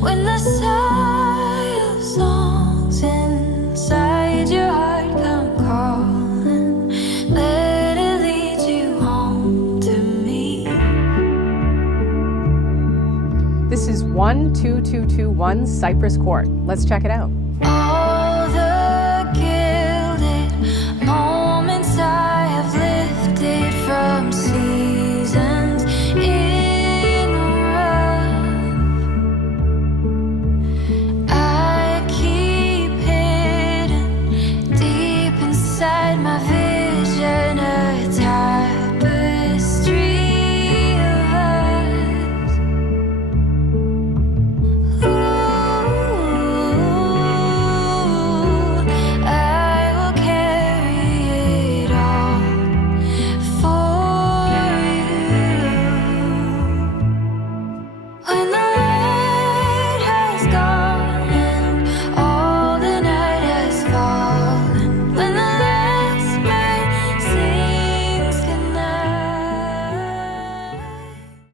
When the sigh of songs inside your heart come calling, let it lead you home to me. This is 12221 Cypress Court. Let's check it out.